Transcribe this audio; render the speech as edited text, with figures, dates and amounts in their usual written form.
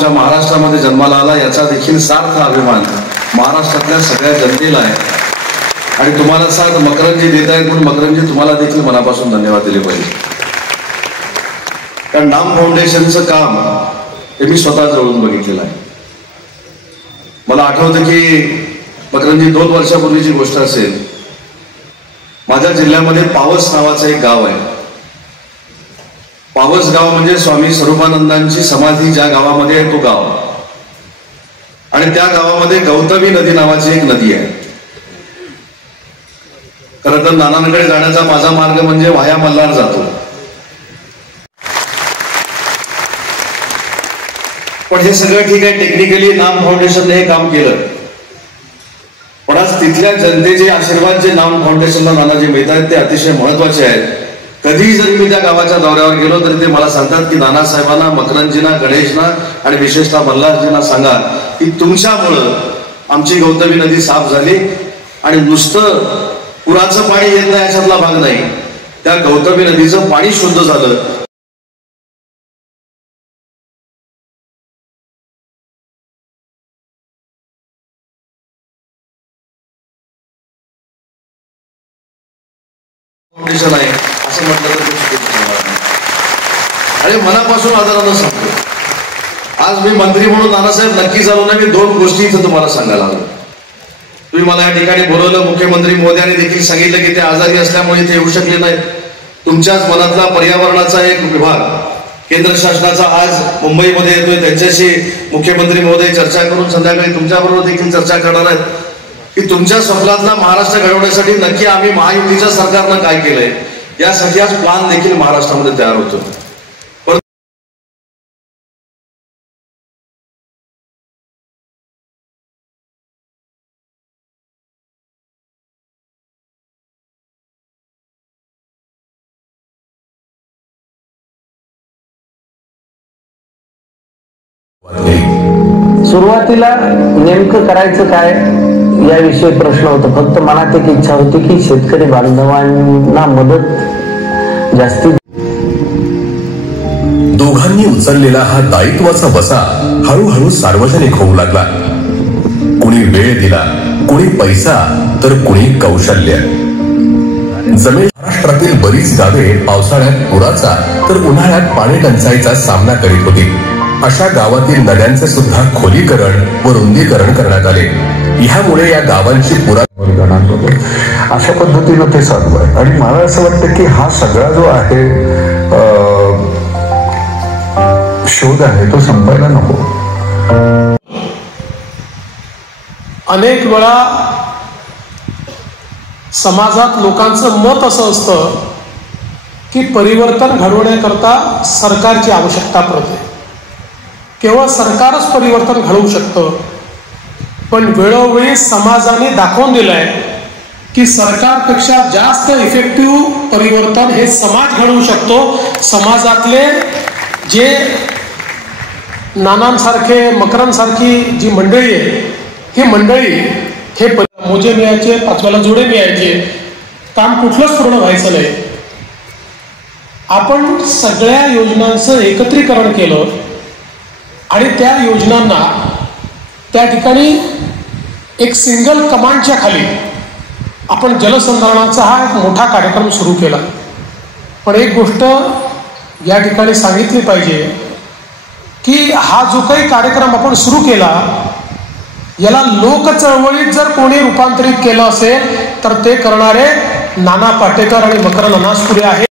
आमच्या महाराष्ट्रामध्ये जन्माला आला याचा देखील सार्थ अभिमान महाराष्ट्रातल्या सगळ्या जनतेला आहे। आणि तुम्हाला साथ मकरंदजी देत आहेत म्हणून मकरंदजी तुम्हाला देखील मनापासून धन्यवाद दिले पाहिजे। कारण नाम फाउंडेशनचं काम हे मी स्वतः जवळून बघितलेलं आहे। मला आठवतं की मकरंदजी 2 वर्षापूर्वीची गोष्ट असेल, माझ्या जिल्ह्यामध्ये पावस नावाचं एक गाव आहे। पावस गाव म्हणजे स्वामी स्वरूपानंदांची समाधी ज्या गावामध्ये आहे तो गाव, आणि त्या गावामध्ये गौतमी नदी नावाची एक नदी आहे। खरं तर नानांकडे जाण्याचा माझा मार्ग म्हणजे वाया मल्हार जातो, पण हे सगळं ठीक आहे। टेक्निकली नाम फाउंडेशनने हे काम केलं, पण आज तिथल्या जनतेचे आशीर्वाद जे नाम फाउंडेशनला नानाजी मिळत आहेत ते अतिशय महत्वाचे आहेत। कधी जरी मी त्या गावाच्या दौऱ्यावर गेलो तरी ते मला सांगतात की नानासाहेबांना, मकरंदजींना, गणेशना आणि विशेषतः मल्हारजींना सांगा की तुमच्यामुळं आमची गौतमी नदी साफ झाली, आणि नुसतं पुराचं पाणी येत नाही याच्यातला भाग नाही, त्या गौतमी नदीचं पाणी शुद्ध झालं। फाउंडेशन आहे असं म्हटलं तर आणि मनापासून आदरानं सांगतो। आज मी मंत्री म्हणून नानासाहेब नक्की झालो नाही, मी 2 गोष्टी इथं तुम्हाला सांगायला आलो। तुम्ही मला या ठिकाणी बोलवलं, मुख्यमंत्री महोदयांनी देखील सांगितलं की ते आजारी असल्यामुळे इथे येऊ शकले नाहीत। तुमच्याच मनातला पर्यावरणाचा एक विभाग केंद्र शासनाचा आज मुंबईमध्ये येतोय, त्यांच्याशी मुख्यमंत्री महोदय चर्चा करून संध्याकाळी तुमच्याबरोबर देखील चर्चा करणार आहेत की तुमच्या स्वप्नातला महाराष्ट्र घडवण्यासाठी नक्की आम्ही महायुतीच्या सरकारनं काय केलंय यासाठी आज प्लान देखील महाराष्ट्रामध्ये तयार होतो। सुरुवातीला नेमकं करायचं काय याविषयी प्रश्न होता। फक्त मनात एक इच्छा होती की शेतकरी बांधवांना मदत जास्ती। दोघांनी उचललेला हा दायित्वाचा बसा हळूहळू सार्वजनिक होऊ लागला। कुणी वेळ दिला, कुणी पैसा, तर कुणी कौशल्य। जमेल महाराष्ट्रातील बरीच गावे पावसाळ्यात पुराचा तर उन्हाळ्यात पाणी टंचाईचा सामना करीत होती। अशा गावातील नद्यांचे सुद्धा खोलीकरण व रुंदीकरण करण्यात आले। ह्यामुळे या गावांची अशा पद्धतीनं ते चालू आहे। आणि मला असं वाटतं की हा सगळा जो आहे शोध आहे तो संपायला नको। अनेक वेळा समाजात लोकांचं मत असं असतं की परिवर्तन घडवण्याकरता सरकारची आवश्यकता पडते, केवळ सरकारच परिवर्तन घडवू शकतं। पण वेळोवेळी समाजाने दाखवून दिलंय की सरकारपेक्षा जास्त इफेक्टिव्ह परिवर्तन हे समाज घडवू शकतो। समाजातले जे नानांसारखे, मकरांसारखी जी मंडळी आहे, ही मंडळी हे मोजे मिळायचे, 5व्याला जोडे मिळायचे, काम कुठलंच पूर्ण व्हायचं नाही। आपण सगळ्या योजनांचं एकत्रीकरण केलं आणि त्या योजनांना त्या ठिकाणी एक सिंगल कमांडच्या खाली आपण जलसंधारणाचा हा एक मोठा कार्यक्रम सुरू केला। पण एक गोष्ट या ठिकाणी सांगितली पाहिजे की हा जो काही कार्यक्रम आपण सुरू केला याला लोक चळवळीत जर कोणी रूपांतरित केलं असेल तर ते करणारे नाना पाटेकर आणि मकरंद अनासपुरे आहेत।